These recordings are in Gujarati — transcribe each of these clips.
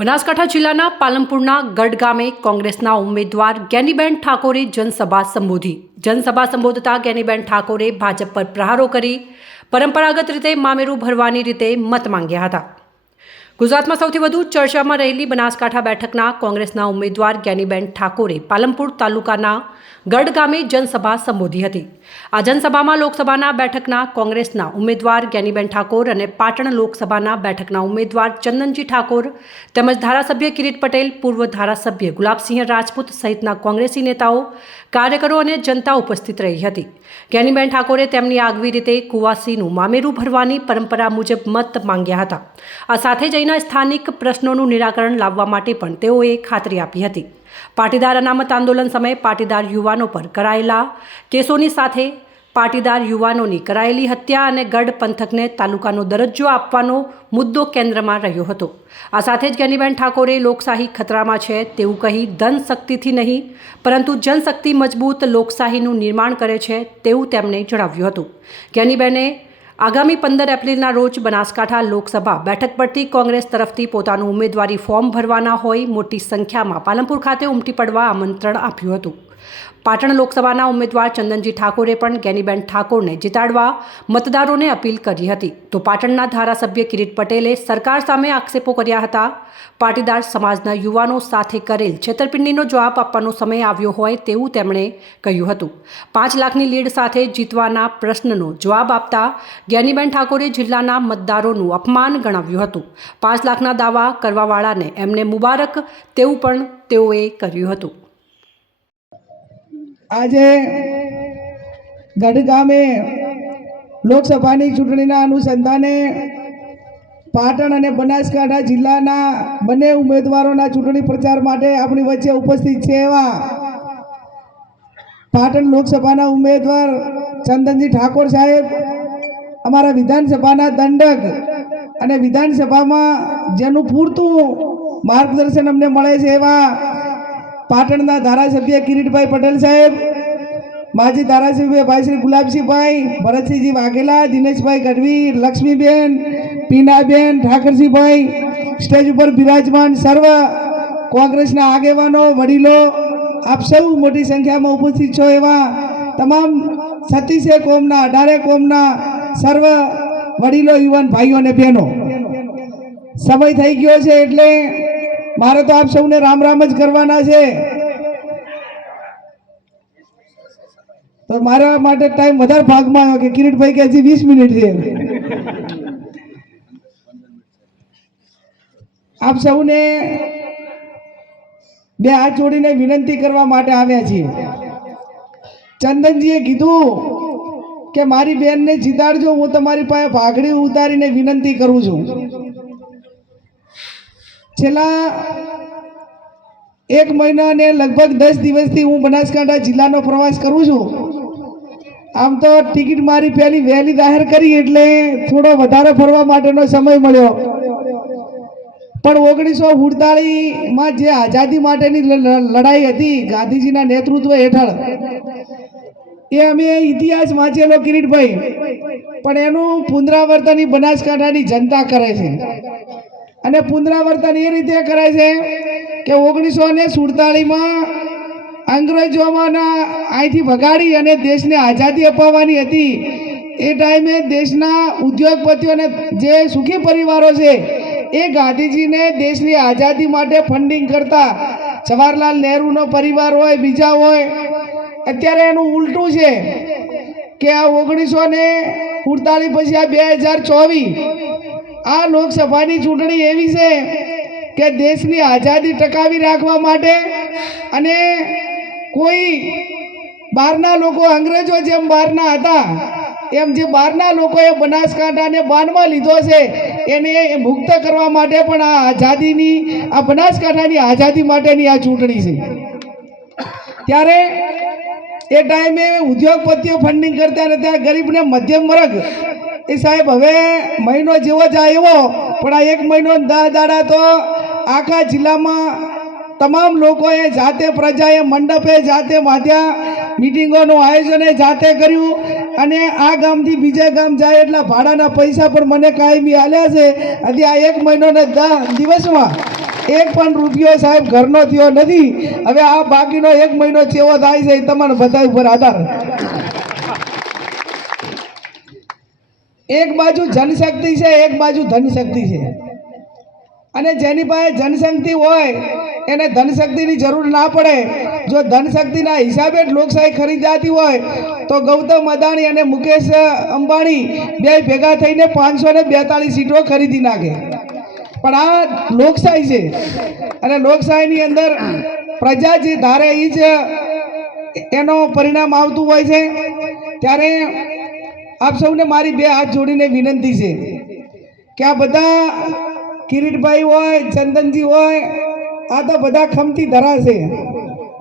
બનાસકાંઠા જિલ્લાના પાલનપુરના ગઢ ગામે કોંગ્રેસના ઉમેદવાર જ્ઞાનીબેન ઠાકોરે જનસભા સંબોધી. જનસભા સંબોધતા જ્ઞાનીબેન ઠાકોરે ભાજપ પર પ્રહારો કરી પરંપરાગત રીતે મામેરું ભરવાની રીતે મત માંગ્યા હતા. ગુજરાતમાં સૌથી વધુ ચર્ચામાં રહેલી બનાસકાંઠા બેઠકના કોંગ્રેસના ઉમેદવાર જ્ઞાનીબેન ઠાકોરે પાલનપુર તાલુકાના ગઢ ગામે જનસભા સંબોધી હતી. આ જનસભામાં લોકસભાના બેઠકના કોંગ્રેસના ઉમેદવાર જ્ઞાનીબેન ઠાકોર અને પાટણ લોકસભાના બેઠકના ઉમેદવાર ચંદનજી ઠાકોર તેમજ ધારાસભ્ય કિરીટ પટેલ, પૂર્વ ધારાસભ્ય ગુલાબસિંહ રાજપૂત સહિતના કોંગ્રેસી નેતાઓ, કાર્યકરો અને જનતા ઉપસ્થિત રહી હતી. જ્ઞાનીબેન ઠાકોરે તેમની આગવી રીતે કુવાસીનું મામેરું ભરવાની પરંપરા મુજબ મત માંગ્યા હતા. આ સાથે જઈને સ્થાનિક પ્રશ્નોનું નિરાકરણ લાવવા માટે પણ તેઓએ ખાતરી આપી હતી. પાટીદાર અનામત આંદોલન સમયે પાટીદાર યુવાનો પર કરાયેલા કેસોની સાથે પાટીદાર યુવાનોની કરાયેલી હત્યા અને ગઢ પંથકને તાલુકાનો દરજ્જો આપવાનો મુદ્દો કેન્દ્રમાં રહ્યો હતો. આ સાથે જ જ્ઞાનીબેન ઠાકોરે લોકશાહી ખતરામાં છે તેવું કહી ધન શક્તિથી નહીં પરંતુ જનશક્તિ મજબૂત લોકશાહીનું નિર્માણ કરે છે તેવું તેમણે જણાવ્યું હતું. જ્ઞાનીબેને આગામી 15 એપ્રિલના રોજ બનાસકાંઠા લોકસભા બેઠક પરથી કોંગ્રેસ તરફથી પોતાનું ઉમેદવારી ફોર્મ ભરવાના હોય મોટી સંખ્યામાં પાલનપુર ખાતે ઉમટી પડવા આમંત્રણ આપ્યું હતું. પાટણ લોકસભાના ઉમેદવાર ચંદનજી ઠાકોરે પણ જ્ઞાનીબેન ઠાકોરને જીતાડવા મતદારોને અપીલ કરી હતી. તો પાટણના ધારાસભ્ય કિરીટ પટેલે સરકાર સામે આક્ષેપો કર્યા હતા. પાટીદાર સમાજના યુવાનો સાથે કરેલ છેતરપિંડીનો જવાબ આપવાનો સમય આવ્યો હોય તેવું તેમણે કહ્યું હતું. 5 લાખની લીડ સાથે જીતવાના પ્રશ્નનો જવાબ આપતા જ્ઞાનીબેન ઠાકોરે જિલ્લાના મતદારોનું અપમાન ગણાવ્યું હતું. 5 લાખના દાવા કરવાવાળાને એમને મુબારક તેવું પણ તેઓએ કર્યું હતું. આજે ગઢ ગામે લોકસભાની ચૂંટણીના અનુસંધાને પાટણ અને બનાસકાંઠા જિલ્લાના બંને ઉમેદવારોના ચૂંટણી પ્રચાર માટે આપણી વચ્ચે ઉપસ્થિત છે એવા પાટણ લોકસભાના ઉમેદવાર ચંદનજી ઠાકોર સાહેબ, અમારા વિધાનસભાના દંડક અને વિધાનસભામાં જેનું પૂરતું માર્ગદર્શન અમને મળે છે એવા પાટણના ધારાસભ્ય કિરીટભાઈ પટેલ સાહેબ, માજી ધારાસભ્ય ભાઈ શ્રી ગુલાબસિંહભાઈ, ભરતસિંહજી વાઘેલા, દિનેશભાઈ ગઢવી, લક્ષ્મીબેન, પીનાબેન, ઠાકરસિંહભાઈ, સ્ટેજ ઉપર બિરાજમાન સર્વ કોંગ્રેસના આગેવાનો, વડીલો, આપ સૌ મોટી સંખ્યામાં ઉપસ્થિત છો એવા તમામ 36 કોમના 18 કોમના સર્વ વડીલો, યુવાન ભાઈઓ અને બહેનો, સમય થઈ ગયો છે એટલે મારે તો આપ સૌને રામ રામ જ કરવાના છે. તો મારા માટે ટાઈમ વધારે ભાગમાં આવ્યો કે કિરીટભાઈ કે હજી 20 મિનિટ છે. આપ સૌને બે હાથ જોડીને વિનંતી કરવા માટે આવ્યા છીએ. ચંદનજીએ કીધું કે મારી બેનને જીતાડજો, હું તમારી પાસે ભાગડી ઉતારીને વિનંતી કરું છું. છેલ્લા 1 મહિના અને લગભગ 10 દિવસથી હું બનાસકાંઠા જિલ્લાનો પ્રવાસ કરું છું. આમ તો ટિકિટ મારી પહેલી વહેલી જાહેર કરી એટલે થોડો વધારે ફરવા માટેનો સમય મળ્યો, પણ 1948માં જે આઝાદી માટેની લડાઈ હતી ગાંધીજીના નેતૃત્વ હેઠળ, એ અમે ઇતિહાસ વાંચેલો કિરીટભાઈ, પણ એનું પુનરાવર્તન બનાસકાંઠાની જનતા કરે છે. અને પુનરાવર્તન એ રીતે કરે છે કે 1947માં અંગ્રેજોમાંના અહીંથી ભગાડી અને દેશને આઝાદી અપાવવાની હતી. એ ટાઈમે દેશના ઉદ્યોગપતિઓને જે સુખી પરિવારો છે એ ગાંધીજીને દેશની આઝાદી માટે ફંડિંગ કરતા. જવાહરલાલ નહેરુનો પરિવાર હોય, બીજા હોય. અત્યારે એનું ઉલટું છે કે આ 1948 પછી આ 2024 આ લોકસભાની ચૂંટણી એવી છે કે દેશની આઝાદી ટકાવી રાખવા માટે અને કોઈ બહારના લોકો, અંગ્રેજો જેમ બહારના હતા એમ જે બહારના લોકોએ બનાસકાંઠાને બાનમાં લીધો છે એને મુક્ત કરવા માટે પણ આ આઝાદીની, આ બનાસકાંઠાની આઝાદી માટેની આ ચૂંટણી છે. ત્યારે એ ટાઈમે ઉદ્યોગપતિઓ ફંડિંગ કરતા નતા, ગરીબને મધ્યમ વર્ગ એ સાહેબ હવે મહિનો જેવો જ આવ્યો, પણ આ 1 મહિનો 10 દાડા તો આખા જિલ્લામાં તમામ લોકોએ જાતે, પ્રજાએ મંડપે જાતે બાંધ્યા, મિટિંગોનું આયોજન જાતે કર્યું. અને આ ગામથી બીજા ગામ જાય એટલા ભાડાના પૈસા પણ મને કાયમી આલ્યા છે. હજી આ 1 મહિનો ને 10 દિવસમાં એક પણ રૂપિયો સાહેબ ઘરનો થયો નથી. હવે આ બાકીનો 1 મહિનો ચેવો થાય છે એ તમારે બધા ઉપર આધાર. એક બાજુ જનશક્તિ છે, એક બાજુ ધનશક્તિ છે. અને જેની પાસે જનશક્તિ હોય એને ધનશક્તિની જરૂર ના પડે. જો ધનશક્તિના હિસાબે જ લોકશાહી ખરીદાતી હોય તો ગૌતમ અદાણી અને મુકેશ અંબાણી બે ભેગા થઈને 542 સીટો ખરીદી નાખે. પણ આ લોકશાહી છે અને લોકશાહીની અંદર પ્રજા જે ધારે એ જ એનો પરિણામ આવતું હોય છે. ત્યારે આપ સૌને મારી 2 હાથ જોડીને વિનંતી છે કે આ બધા કિરીટભાઈ હોય, ચંદનજી હોય, આ તો બધા ખમતી ધરા છે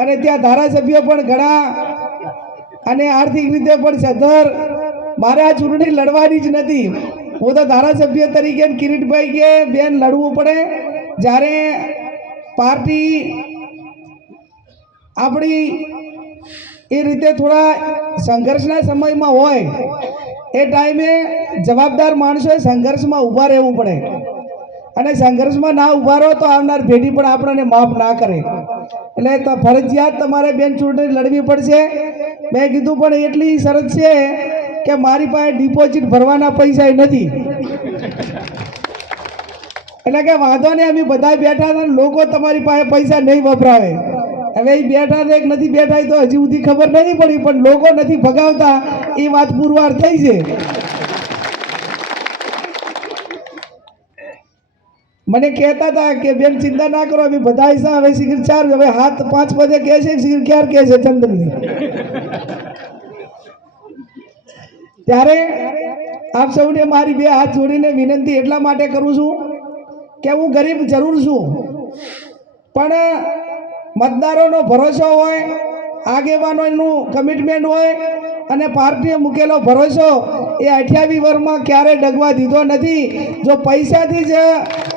અને ત્યાં ધારાસભ્યો પણ ઘણા અને આર્થિક રીતે પણ સદ્ધર. મારે આ ચૂંટણી લડવાની જ નથી. હું તો ધારાસભ્ય તરીકે કિરીટભાઈ કે બેન લડવું પડે. જ્યારે પાર્ટી આપણી એ રીતે થોડા સંઘર્ષના સમયમાં હોય એ ટાઈમે જવાબદાર માણસોએ સંઘર્ષમાં ઊભા રહેવું પડે. અને સંઘર્ષમાં ના ઊભા રહો તો આવનાર પેઢી પણ આપણને માફ ના કરે. એટલે તો ફરજિયાત તમારે બેન ચૂંટણી લડવી પડશે. મેં કીધું પણ એટલી શરત છે કે મારી પાસે ડિપોઝિટ ભરવાના પૈસા નથી. એટલે કે વાંધો નહીં, અમે બધા બેઠા હતા, લોકો તમારી પાસે પૈસા નહીં વપરાવે. હવે એ બેઠા છે કે નથી બેઠા તો હજી સુધી ખબર નહીં પડી, પણ લોકો નથી ભગાવતા એ વાત પુરવાર થઈ છે. મને કહેતા હતા કે બેન ચિંતા ના કરો, અમે બધા હિસાબ હવે સિગર 4 હવે હાથ 5 પદે કહે છે, સિગર 4 કહે છે ચંદનની. ત્યારે આપ સૌને મારી 2 હાથ જોડીને વિનંતી એટલા માટે કરું છું કે હું ગરીબ જરૂર છું, પણ મતદારોનો ભરોસો હોય, આગેવાનોનું કમિટમેન્ટ હોય અને પાર્ટીએ મૂકેલો ભરોસો એ 28 વર્ષમાં ક્યારેય ડગવા દીધો નથી. જો પૈસાથી જ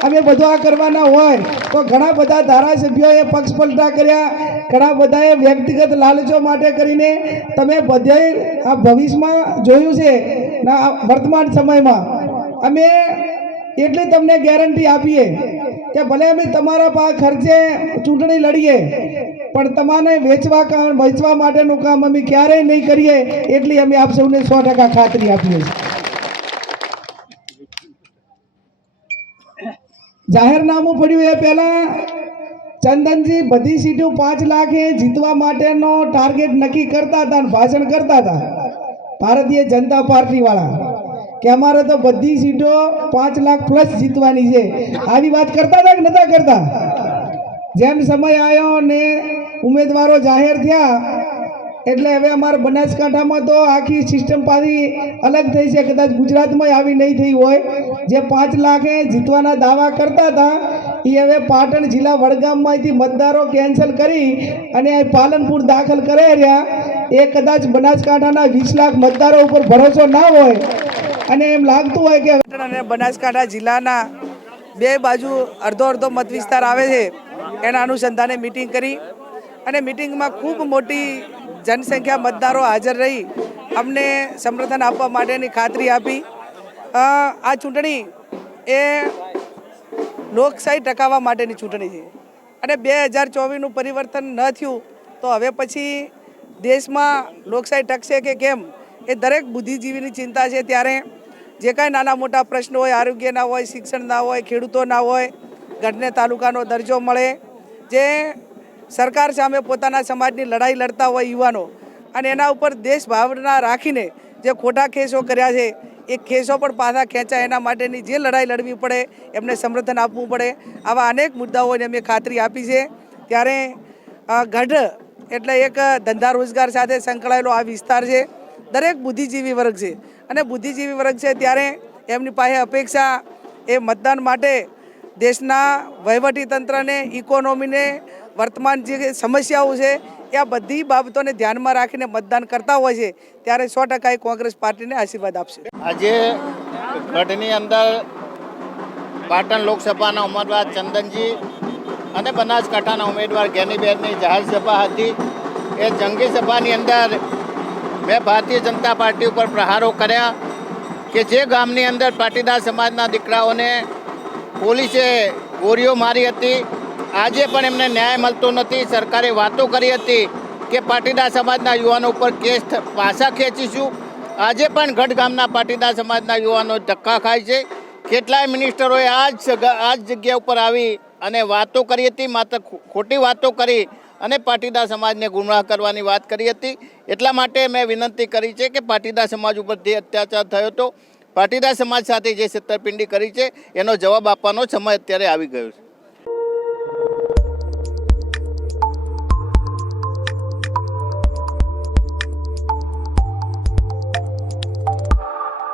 અમે બધું આ કરવાના હોય તો ઘણા બધા ધારાસભ્યોએ પક્ષ પલટા કર્યા, ઘણા બધાએ વ્યક્તિગત લાલચો માટે કરીને તમે બધે આ ભવિષ્યમાં જોયું છે. વર્તમાન સમયમાં અમે એટલી તમને ગેરંટી આપીએ કે ભલે અમે તમારા પાસે ખર્ચે ચૂંટણી લડીએ પણ તમારે વેચવા માટેનું કામ અમે ક્યારેય નહીં કરીએ, એટલી અમે આપ સૌને 100% ખાતરી આપીએ છીએ. જાહેરનામું પડ્યું એ પહેલાં ચંદનજી બધી સીટો 5 લાખે જીતવા માટેનો ટાર્ગેટ નક્કી કરતા હતા અને ભાષણ કરતા હતા ભારતીય જનતા પાર્ટીવાળા કે અમારે તો બધી સીટો 5 લાખ પ્લસ જીતવાની છે. આવી વાત કરતા હતા કે નતા કરતા? જેમ સમય આવ્યો ને ઉમેદવારો જાહેર થયા એટલે હવે અમારા બનાસકાંઠામાં તો આખી સિસ્ટમ પાછી અલગ થઈ છે. કદાચ ગુજરાતમાં આવી નહીં થઈ હોય. જે 5 લાખે જીતવાના દાવા કરતા હતા એ હવે પાટણ જિલ્લા વડગામમાંથી મતદારો કેન્સલ કરી અને પાલનપુર દાખલ કરે રહ્યા. એ કદાચ બનાસકાંઠાના 20 લાખ મતદારો ઉપર ભરોસો ના હોય અને એમ લાગતું હોય કે અને બનાસકાંઠા જિલ્લાના 2 બાજુ અડધો મત વિસ્તાર આવે છે. એના અનુસંધાને મિટિંગ કરી અને મિટિંગમાં ખૂબ મોટી જનસંખ્યા મતદારો હાજર રહી અમને સમર્થન આપવા માટેની ખાતરી આપી. આ ચૂંટણી એ લોકશાહી ટકાવવા માટેની ચૂંટણી છે અને 2024નું પરિવર્તન ન થયું તો હવે પછી દેશમાં લોકશાહી ટકશે કે કેમ એ દરેક બુદ્ધિજીવીની ચિંતા છે. ત્યારે જે કાંઈ નાના મોટા પ્રશ્નો હોય, આરોગ્યના હોય, શિક્ષણના હોય, ખેડૂતોના હોય, ગઢને તાલુકાનો દરજ્જો મળે, જે સરકાર સામે પોતાના સમાજની લડાઈ લડતા હોય યુવાનો અને એના ઉપર દેશ ભાવના રાખીને જે ખોટા કેસો કર્યા છે એ કેસો પણ પાછા ખેંચાય એના માટેની જે લડાઈ લડવી પડે એમને સમર્થન આપવું પડે. આવા અનેક મુદ્દાઓને અમે ખાતરી આપી છે. ત્યારે ગઢ એટલે એક ધંધા રોજગાર સાથે સંકળાયેલો આ વિસ્તાર છે. દરેક બુદ્ધિજીવી વર્ગ છે અને બુદ્ધિજીવી વર્ગ છે ત્યારે એમની પાસે અપેક્ષા એ મતદાન માટે દેશના વહીવટીતંત્રને, ઇકોનોમીને, વર્તમાન જે સમસ્યાઓ છે એ આ બધી બાબતોને ધ્યાનમાં રાખીને મતદાન કરતા હોય છે. ત્યારે 100% કોંગ્રેસ પાર્ટીને આશીર્વાદ આપશે. આજે ગઢની અંદર પાટણ લોકસભાના ઉમેદવાર ચંદનજી અને બનાસકાંઠાના ઉમેદવાર જ્ઞાનીબેનની જાહેર સભા હતી. એ જંગી સભાની અંદર મેં ભારતીય જનતા પાર્ટી ઉપર પ્રહારો કર્યા કે જે ગામની અંદર પાટીદાર સમાજના દીકરાઓને પોલીસે ગોળીઓ મારી હતી. આજે પણ એમને ન્યાય મળતો નથી. સરકારે વાતો કરી હતી કે પાટીદાર સમાજના યુવાનો ઉપર કેસ પાછા ખેંચીશું. આજે પણ ગઢ ગામના પાટીદાર સમાજના યુવાનો ધક્કા ખાય છે. કેટલાય મિનિસ્ટરોએ આ જ જગ્યા ઉપર આવી અને વાતો કરી હતી, માત્ર ખોટી વાતો કરી અને પાટીદાર સમાજને ગુમરાહ કરવાની વાત કરી હતી. એટલા માટે મેં વિનંતી કરી છે કે પાટીદાર સમાજ ઉપર જે અત્યાચાર થયો હતો, પાટીદાર સમાજ સાથે જે છેતરપિંડી કરી છે, એનો જવાબ આપવાનો સમય અત્યારે આવી ગયો છે.